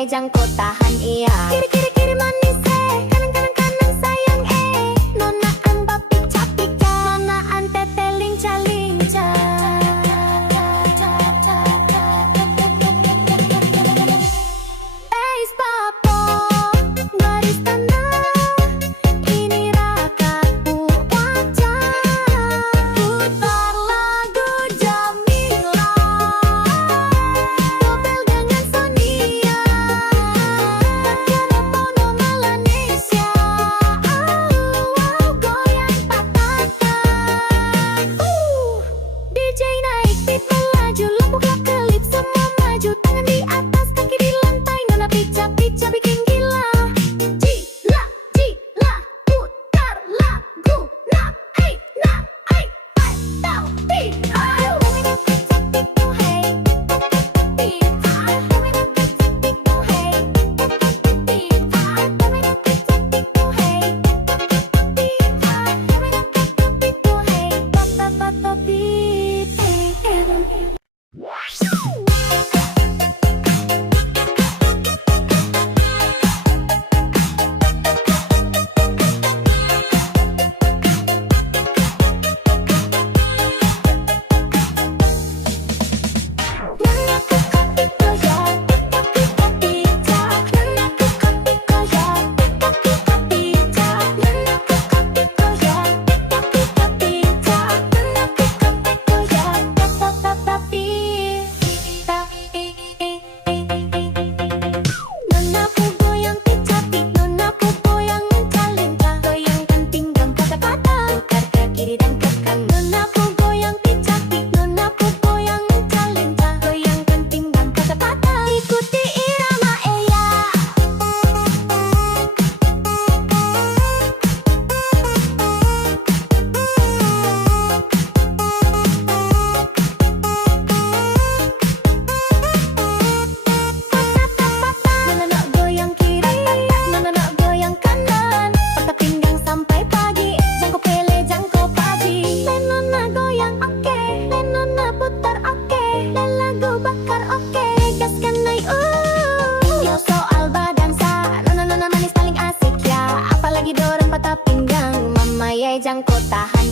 ye jangko tahan iya. Kiri kiri kiri manis kanan kanan kanan sayang nona an papi capika, nona an tete linca linca. Eis papo garis tanah, ini rakatku wajah. Putar lagu Jamila, dobel dengan Sonia. Tiada pono Melanesia, wow goyang patatan. DJ naik beat melaju, lampu gelap kelip semua maju. Tangan di atas, kaki di lantai, nona pica pica bikin gila. Gila, gila, putar lagu na, patau pica. Domino pica pico hey, pica. Domino pica pico hey, pica. Domino pica pico hey, pica. Domino pica pico hey, papa papa pica. Ikuti irama Eya. Nona goyang kiri, nona goyang kanan, patah pinggang sampai pagi, jangko pele jangko pagi. Nona goyang oke, nona putar oke, lagu bakar oke, gaskan naik yo soal badan sa, nona manis paling asik ya, apalagi dorong patah pinggang, mama ye jangko tahan